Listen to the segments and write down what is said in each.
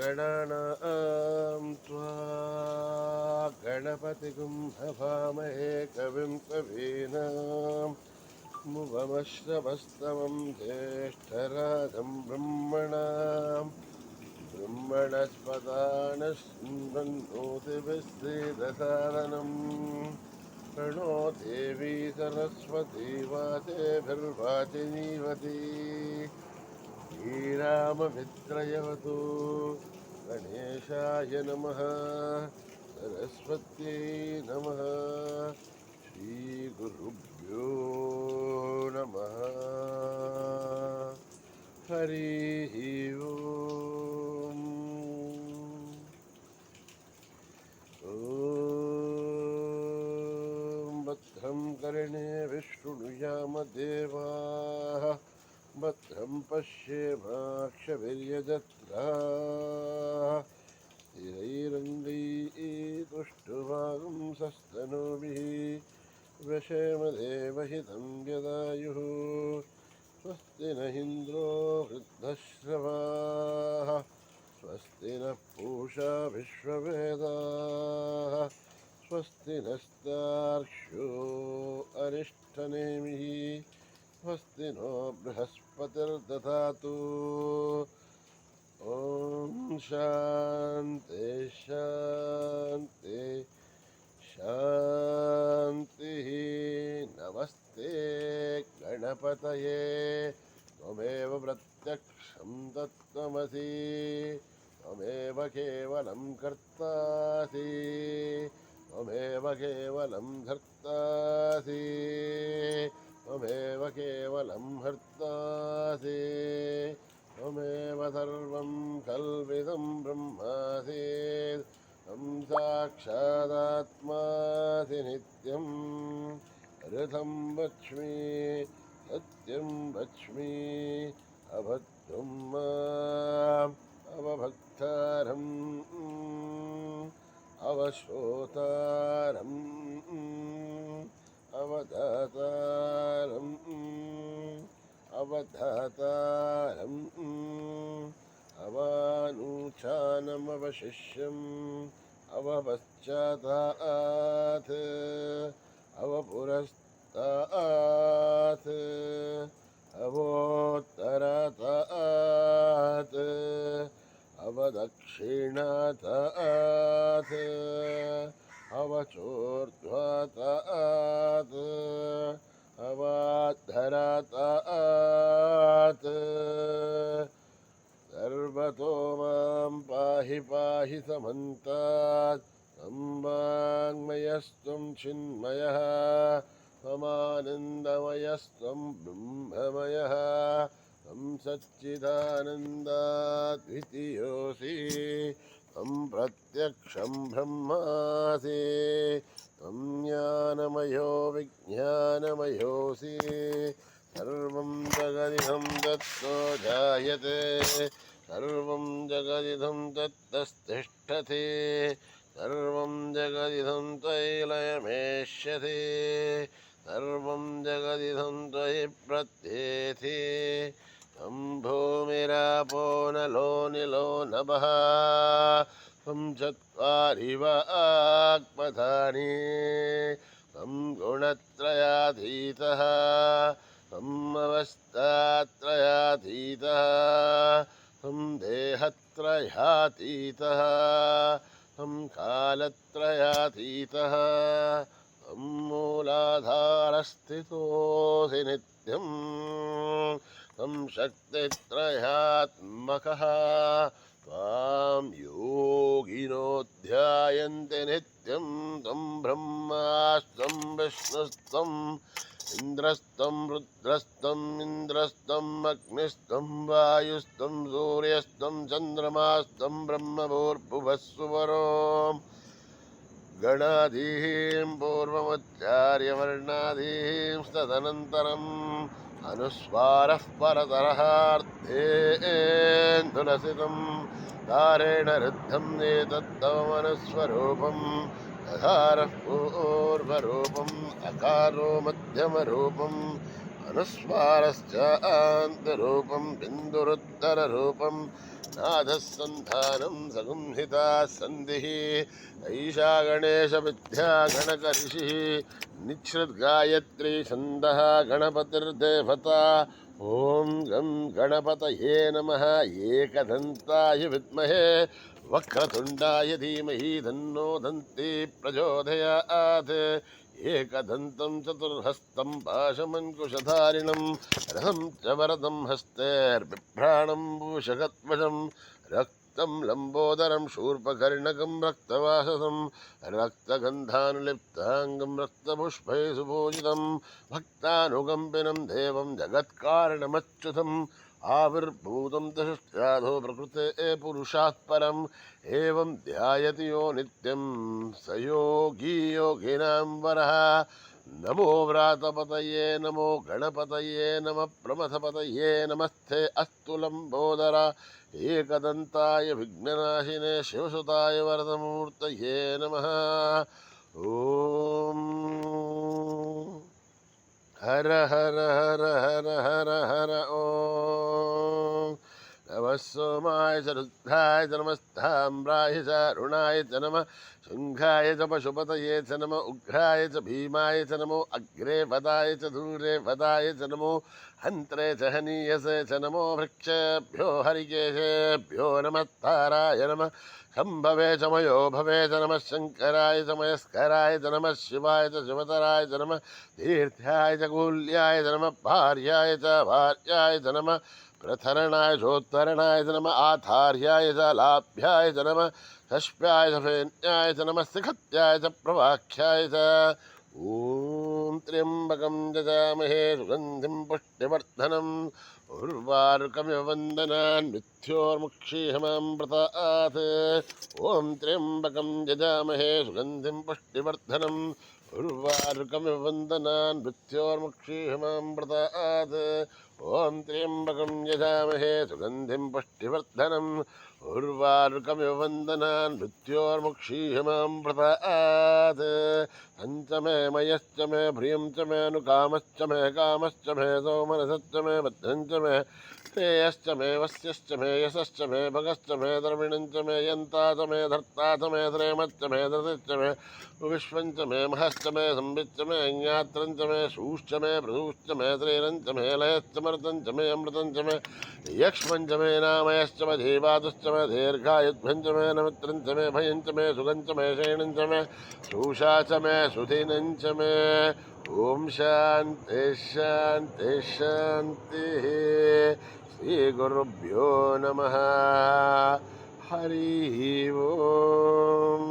गणानां त्वा गणपतिगुं हवामहे कविं कवीनां मुवमश्रवस्तमं ज्येष्ठराजं ब्रह्मणस्पदानशृण्वन्नोतिभिश्रीदसादनम् प्रणो देवी सरस्वती वाचेभिर्वाचिनीवती श्रीराममित्रयवतु गणेशाय नमः सरस्वत्यै नमः श्रीगुरुभ्यो नमः हरिः ओम् ॐ भद्रं कर्णेभिः शृणुयामदेवाः भद्रं पश्येमाक्षभिर्यजत्राः स्थिरैरङ्गैस्तुष्टुवागुंसस्तनूभिः वशेमदेवहितं यदायुः स्वस्ति न इन्द्रो वृद्धश्रवाः स्वस्ति नः पूषा विश्ववेदाः स्वस्ति नस्तार्क्ष्यो अरिष्ठनेमिः स्वस्ति नो बृहस्पतिर्दधातु ॐ शान्ति शान्ति शान्तिः नमस्ते गणपतये त्वमेव प्रत्यक्षं तत्त्वमसि त्वमेव केवलं कर्तासि त्वमेव केवलं धर्तासि त्वमेव केवलं हर्तासि त्वमेव सर्वं कल्पितं ब्रह्मासि त्वं साक्षादात्मासि नित्यं ऋतं वच्मि सत्यं वच्मि अभद्रं माम् अवभक्तारम् अवश्रोतारम् अवधातारम् अवधातारम् अवानूचानमवशिष्यम् अवपश्चातात् अवपुरस्तात् अवोत्तरतात् अवदक्षिणतात् अवचोर्ध्वतात् अवाद्धरतात् सर्वतो मां पाहि पाहि समन्तात् संवाङ्मयस्त्वं चिन्मयः त्वमानन्दमयस्त्वं ब्रह्ममयः त्वं सच्चिदानन्दाद्वितीयोऽसि त्वं प्रत्यक्षं ब्रह्मासि त्वं ज्ञानमयो विज्ञानमयोऽसि सर्वं जगदिदं तत्तो जायते सर्वं जगदिदं तत्तस्तिष्ठति सर्वं जगदिदं त्वयि सर्वं जगदिदं त्वयि प्रत्येति त्वं भूमिरापो नलो निलो नभः त्वं चत्वारि वाक्पदानि त्वं गुणत्रयातीतः त्वम् अवस्थात्रयातीतः त्वं देहत्रयातीतः त्वं कालत्रयातीतः त्वं मूलाधारस्थितोऽसि नित्यं त्वं शक्तित्रयात्मकः त्वां योगिनो ध्यायन्ति नित्यं त्वं ब्रह्मास्त्वं विष्णुस्त्वम् इन्द्रस्त्वं रुद्रस्त्वम् इन्द्रस्त्वम् अग्निस्त्वं वायुस्त्वं सूर्यस्त्वं चन्द्रमास्त्वं ब्रह्मभूर्भुवस्सुवरो गणादीं पूर्वमुच्चार्य वर्णादीं तदनन्तरम् अनुस्वारः परतरः अर्धेन्दुलसितं दारेण रुद्धं एतत्तवमनुस्वरूपम् अकारः पूर्वरूपम् अकारो मध्यमरूपम् अनुस्वारश्च आन्तरूपं बिन्दुरुत्तररूपं नाथः सन्धानं सगुंहिता सन्धिः ऐषा गणेशविद्या गणकऋषिः निःश्रुतगायत्री छन्दः गणपतिर्देवता ॐ गं गणपतये नमः एकदन्ताय विद्महे वक्रतुण्डाय धीमहि तन्नो दन्ती प्रचोदयात् एकदन्तं चतुर्हस्तं पाशमङ्कुशधारिणं रथं च वरदं हस्तैर्बिभ्राणं भूषगध्वजं रक्तं लम्बोदरं शूर्पकर्णकं रक्तवाससं रक्तगन्धानुलिप्ताङ्गं रक्तपुष्पैः सुपूजितं भक्तानुकम्पिनं देवं जगत्कारणमच्युतम् आविर्भूतं दशष्ट्राधो प्रकृते पुरुषात् परम् एवं ध्यायति यो नित्यं स योगी योगिनां वरः नमो व्रातपतये नमो गणपतये नमः प्रमथपतये नमस्ते अस्तु लम्बोदर एकदन्ताय विघ्ननाशिने शिवसुताय वरदमूर्तये नमः ॐ हर हर हर हर हर हर ॐ नमः सोमाय च रुद्राय च नमस्ताम्राय च अरुणाय च नमः शुंघाय च पशुपतये च नमः उग्राय च भीमाय च नमो अग्रे वदाय च दूरे वदाय च नमो हन्त्रे च हनीयसे च नमो वृक्षेभ्यो हरिकेशेभ्यो नमस्ताराय नमः शम्भवे च मयो भवे च नमः शङ्कराय च मयस्कराय च नमः शिवाय च शिवतराय च नमः तीर्थ्याय च कूल्याय च नमः भार्याय च भार्याय च नमः प्रथरणाय चोत्तरणाय च नमः आधार्याय च लाभ्याय च नमः षष्प्याय च फेन्याय च नमः सिखत्याय च प्रवाख्याय च ॐ त्र्यम्बकं यजामहे सुगन्धिं पुष्टिवर्धनम् उर्वारुकमिव वन्दनान् मृत्योर्मुक्षीहमामृतात् ॐ त्र्यम्बकं यजामहे सुगन्धिं पुष्टिवर्धनम् उर्वारुकमिव वन्दनान् मृत्योर्मुक्षीहमामृतात् ॐ त्र्यम्बकं यजामहे सुगन्धिं पुष्टिवर्धनम् उर्वारुकमिव वन्दनान् मृत्योर्मुक्षीहमामृतात् हञ्च मे मयश्च मे प्रियं च मे अनुकामश्च मे कामश्च मे सौमनसश्च मे बद्धञ्च मे श्रेयश्च मे वस्यश्च मे यशश्च मे भगश्च मे द्रविणञ्च मे यन्ता च मे धर्ता च मे श्रेमश्च मे धृतिश्च मे विश्वञ्च मे महश्च मे संविच्च मे ज्ञात्रञ्च मे शूश्च मे प्रसूश्च मे श्रीरञ्च मे लयश्च मर्दञ्च मे अमृतञ्च मे यक्ष्मञ्च मे नामयश्च मे धीवातुश्च मे दीर्घायुध्वञ्च मे नमित्रञ्च मे भयञ्च मे सुगञ्च मे शयनञ्च मे शूषा च मे सुधिनञ्च मे ॐ शान्ति शान्ति शान्तिः श्रीगुरुभ्यो नमः हरिः ओम्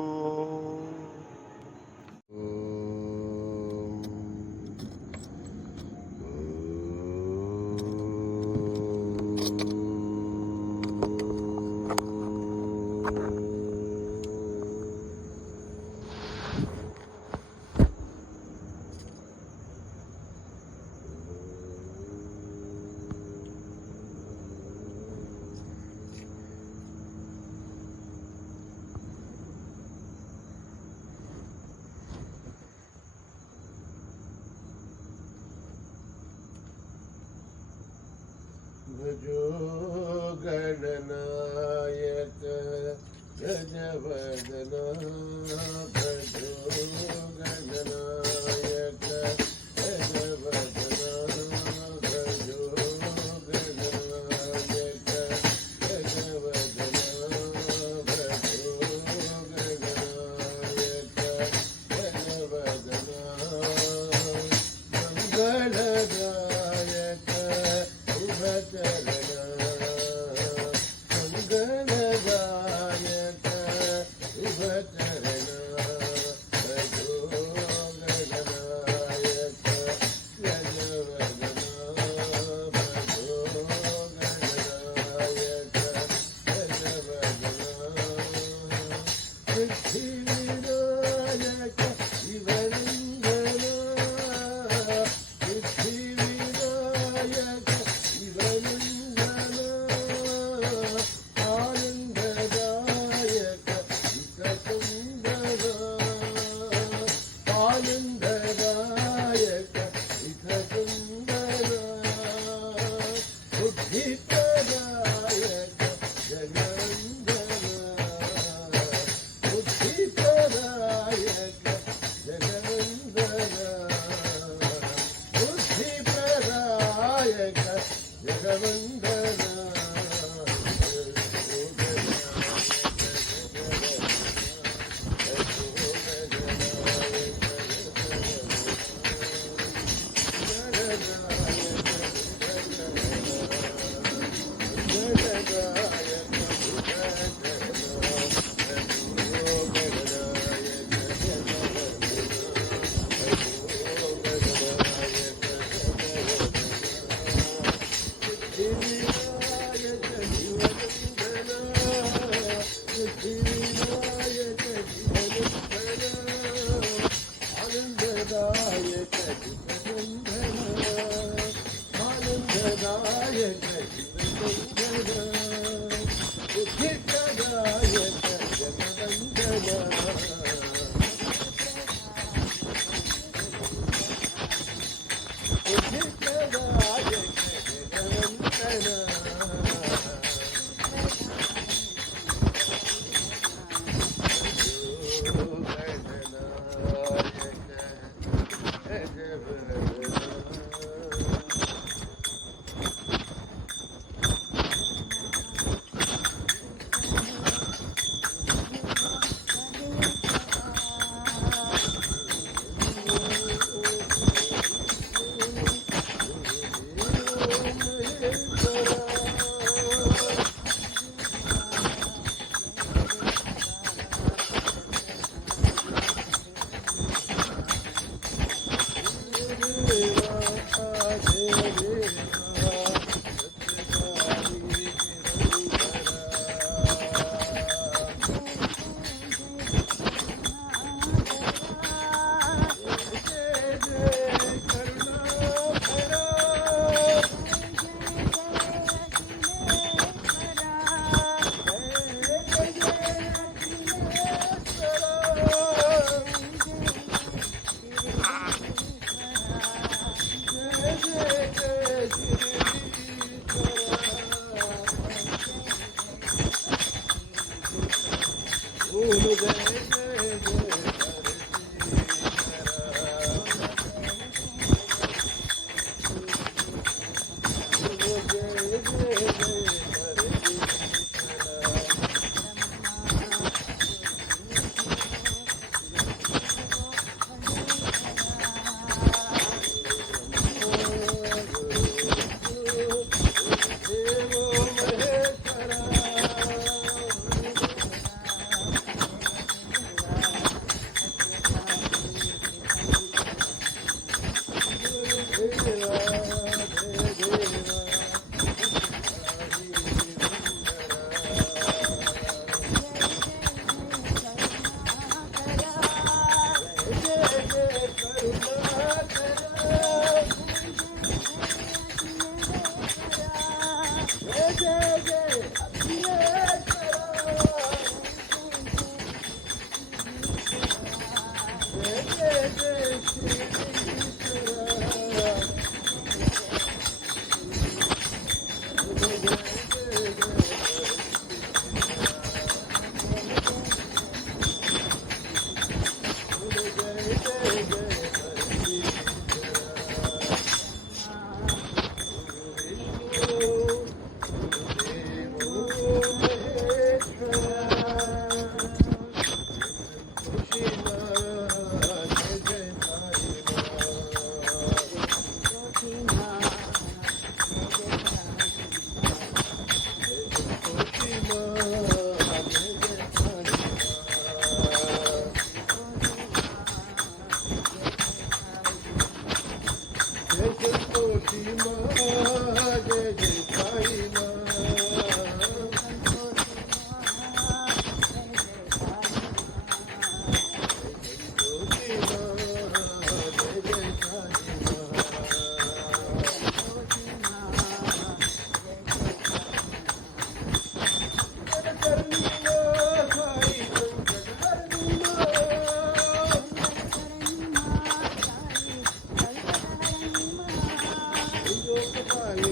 भजो गणनायक गजवदना भजो गणनायक गजवदना भजो गणनायक गजवदना भजो गणनायक गजवदना मंगलदायक मंगलदायक शुभचरण भजो गणनायक गजवदना भजो गणनायक गजवदना सिद्धिविनायक शिवलिंगना सिद्धिविनायक आनंददायक सुंदर बुद्धिप्रदायक जगन्नाथ Thank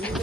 you.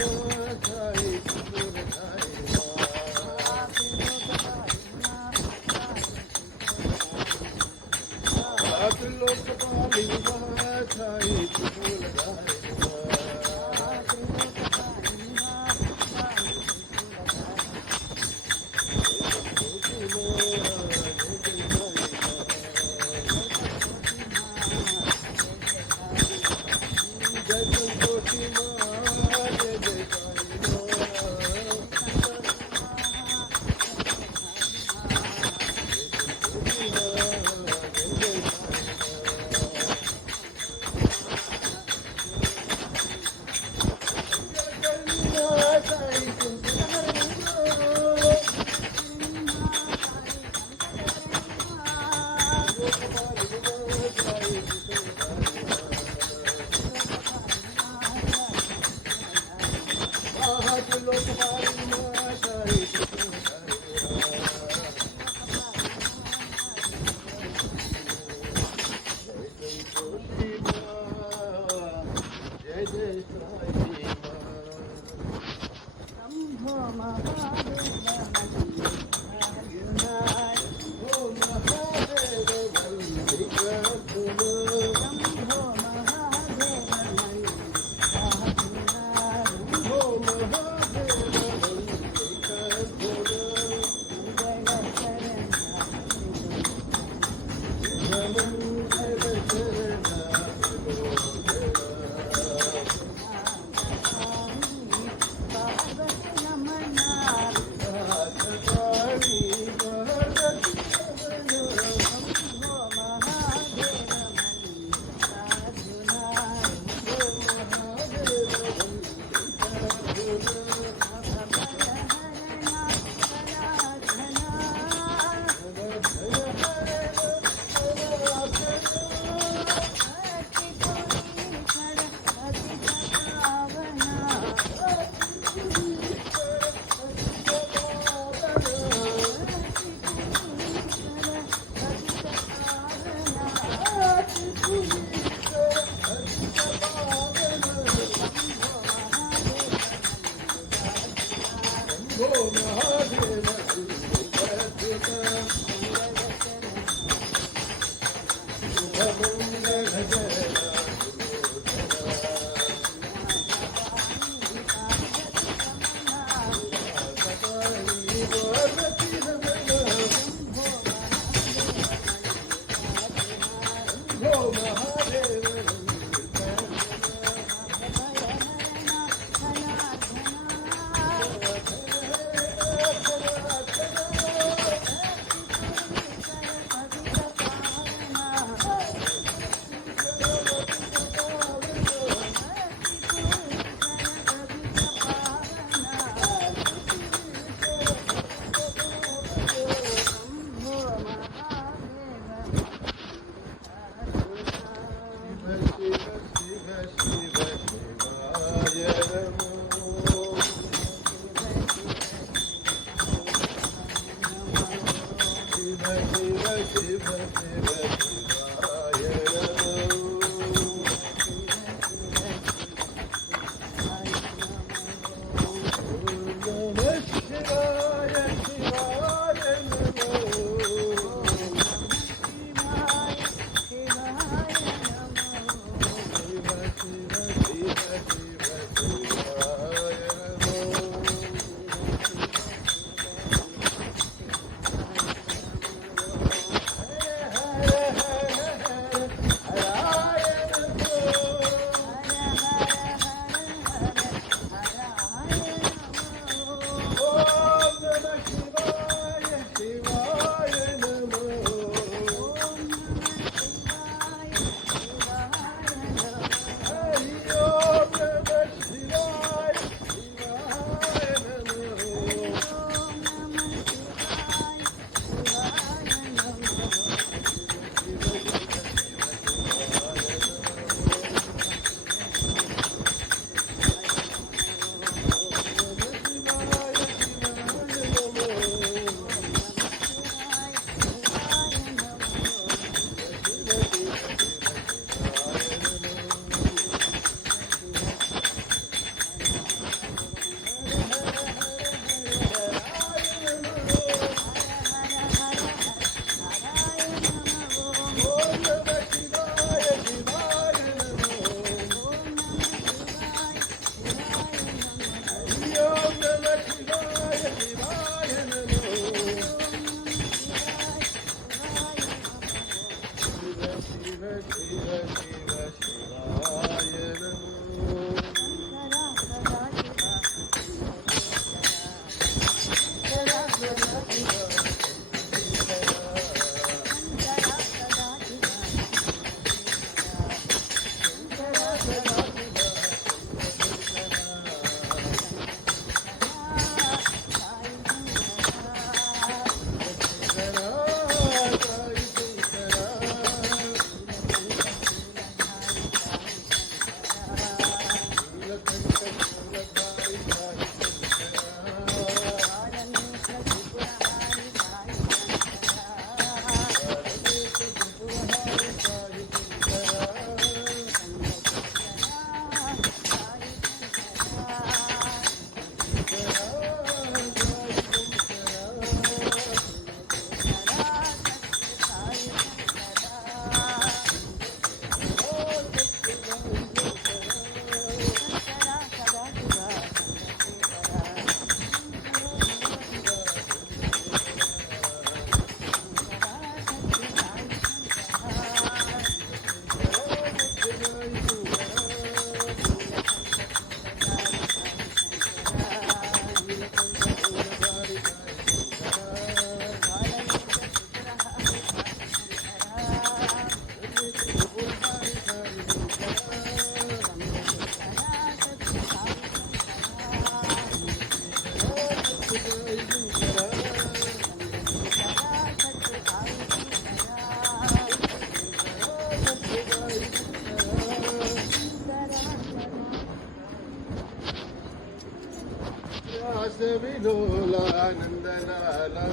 विलोला नंदलाला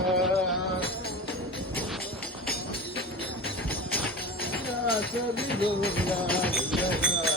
रास विलोला नंदलाला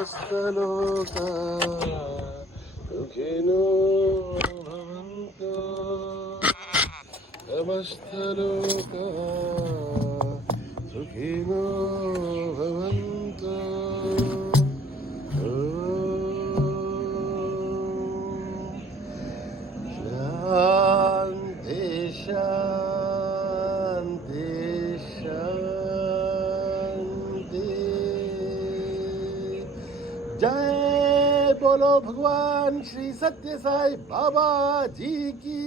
समस्तलोका सुखिनो भवन्तु समस्तलोका सुखिनो भवन्तु शान्ति शान्ति शान्ति जय बोलो भगवान श्री सत्य साई बाबा जी की।